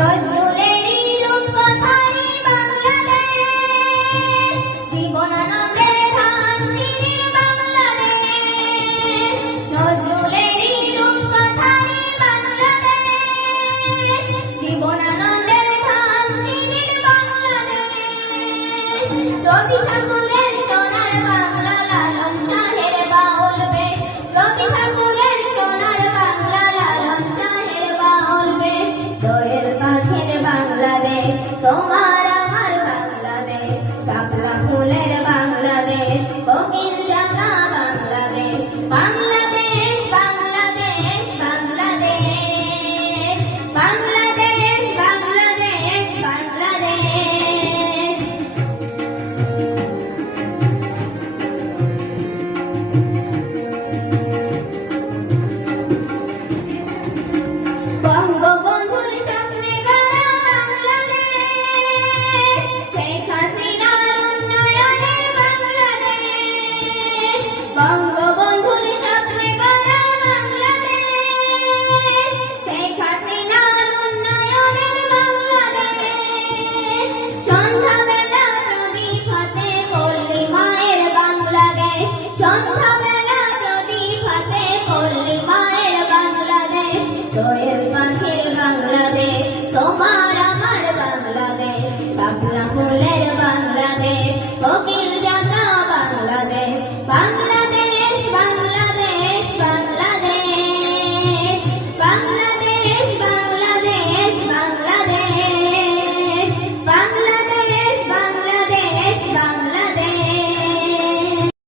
নজরুলেরই রূপকথারই বাংলাদেশ, জীবনানন্দের ধাম সিঁড়ির বাংলাদেশ। নজরুলেরই রূপকথারই বাংলাদেশ, জীবনানন্দের ধাম সিঁড়ির বাংলাদেশ। রবি ঠাকুরের সোনার বাংলা, লালন শাহের বাউল বেশ। রবি ঠাকুরের সোনার বাংলা, লালন শাহের বাউল বেশ। দোয়েল পাখির বাংলাদেশ, তোমার আমার বাংলাদেশ। শাপলা ফুলের বাংলাদেশ, কোকিল ডাকা বাংলাদেশ। বাংলাদেশ বাংলাদেশ বাংলাদেশ, বাংলাদেশ বাংলাদেশ বাংলাদেশ। বঙ্গবন্ধুর স্বপ্নে গড়া বাংলাদেশ, শেখ হাসিনার উন্নয়নের বাংলাদেশ। বঙ্গবন্ধুর স্বপ্নে গড়া বাংলাদেশ, শেখ হাসিনার উন্নয়নের বাংলাদেশ। সন্ধ্যাবেলা প্রদীপ হাতে পল্লী মায়ের বাংলাদেশ। সন্ধ্যাবেলা প্রদীপ হাতে পল্লী মায়ের বাংলাদেশ। দোয়েল পাখির বাংলাদেশ, তোমার আমার বাংলাদেশ। শাপলা